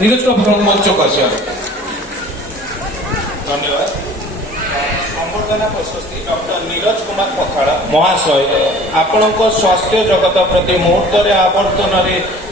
नीरज बाबू मंच को आसिया धन्यवाद। संबर्धना प्रशस्ति डॉक्टर नीरज कुमार पखाड़ महाशय आपण स्वास्थ्य जगत प्रति मुहूर्त आवर्तन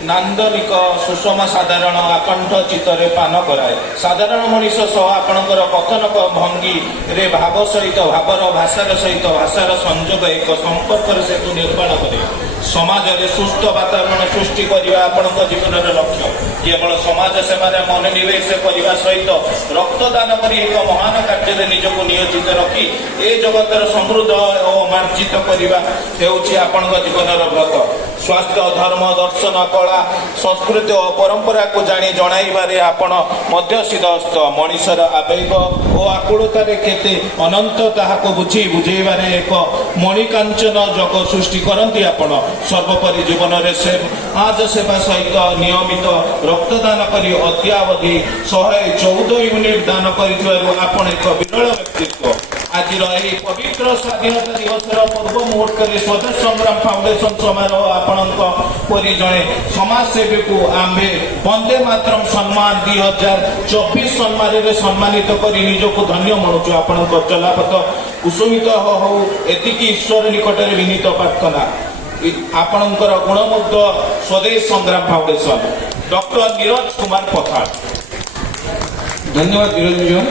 नांदनिक सुषम साधारण आकंठ चित्त पान कराए साधारण मनीष सह आपणकर कथन भंगी रे भाव सहित भावर भाषार सहित भाषार संयोग एक संपर्क सेतु निर्माण करे समाज में सुस्थ वातावरण सृष्टि करने आपण जीवन लक्ष्य केवल समाज सेवा मनोनिवेश करने सहित रक्तदान कर एक महान कार्य निजक नियोजित रखी ए जगतर समृद्ध और मार्जित करने आपण जीवन व्रत स्वास्थ्य धर्म दर्शन कला संस्कृति और परंपरा को जानी जणाइबारे आपण मध्यसिद्धहस्त मनीषर आवेग और आकुलतार केते अनंत ताहाको बुझी बुझेबारे एक मणिकांचन जग सृष्टि करती आपण सर्वोपरि जीवन में आज सेवा सहित नियमित रक्तदान करी अद्यावधि 114 यूनिट दान कर एक विरल व्यक्तित्व आज पवित्र स्वाधीनता दिवस पूर्व मुहूर्त स्वदेश संग्राम फाउंडेशन समारोह आपण जड़े समाजसेवी को आम्भे वंदे मातरम सम्मान 2024 सम्मान सम्मानित कर निजक धन्य मणुचु आपण चलापथ कुसुमित हो एतिकी ईश्वर निकट में विनीत प्रार्थना आपणकर गुणमुग्ध स्वदेश संग्राम फाउंडेशन डॉक्टर नीरज कुमार पखाड़। धन्यवाद निरंजन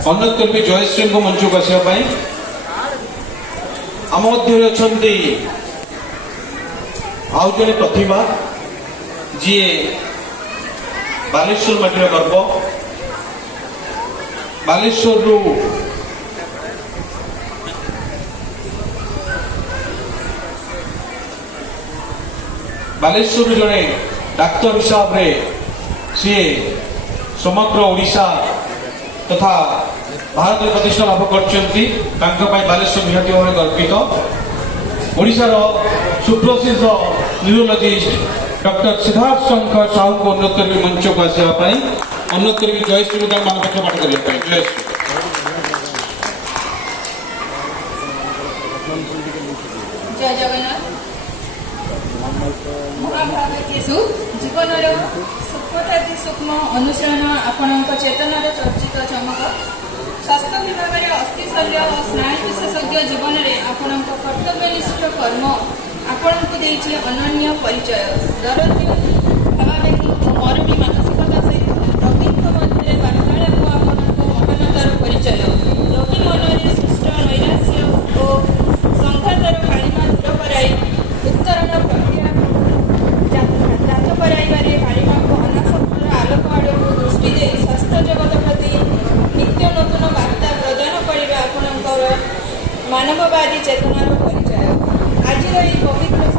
अनुरोध करी जयश्री को मंच को आसवाई आम मध्य अच्छा आउ जड़े प्रतिभा जी बालेश्वर माटीर गर्व बालेश्वर बालेश्वर जड़े डाक्तर हिसाब रे सी समग्र ओडिशा तथा भारत में प्रतिष्ठा लाभ कर बालेश्वर निहाती भाव गर्वित ओडिशार सुप्रसिद्ध न्यूरोलॉजिस्ट डॉक्टर सिद्धार्थ शंकर साहू को अनुरोध करी मंच को आसवाई अनुरोध करी जयश्री मानपक्ष पाठ करने जयश्री जय जगन्नाथ महाभारतेषु जीवन सूक्ष्मताति सूक्ष्म अनुसरण आपण चेतनार चर्चित चमक स्वास्थ्य विभाग में अस्थि शल्य और स्नायु विशेषज्ञ जीवन में आपण कर्तव्यनिष्ठ कर्म आपण को देछि अनन्य परिचय दरदी भावावेगी मरमी मानसिकता सहित रोगीଙ୍କ ମଧ୍ୟରେ ବାର୍ତ୍ତାଳାପ ଆପଣଙ୍କୁ ମହାନତାର ପରିଚୟ ରୋଗୀ ମନରେ ସୃଷ୍ଟ ନୈରାଶ୍ୟ ଓ ସଂଘାତର କାଳିମା ଦୂର କରାଇ ଉତ୍ତରଣ ପ୍ରକ୍ରିୟା ଯାଞ୍ଚ କରାଇବାରେ କାଳିମାଙ୍କୁ ଅନାସକ୍ତିର ଆଲୋକ ଆଡ଼କୁ ଦୃଷ୍ଟି ଦେଇ ସ୍ୱାସ୍ଥ୍ୟ ଜଗତ ପ୍ରତି ନିତ୍ୟ ନୂତନ ବାର୍ତ୍ତା ପ୍ରଦାନ କରିବା ଆପଣଙ୍କର ମାନବବାଦୀ ଚେତନାର ପରିଚୟ। ଆଜିର ଏହି ପବିତ୍ର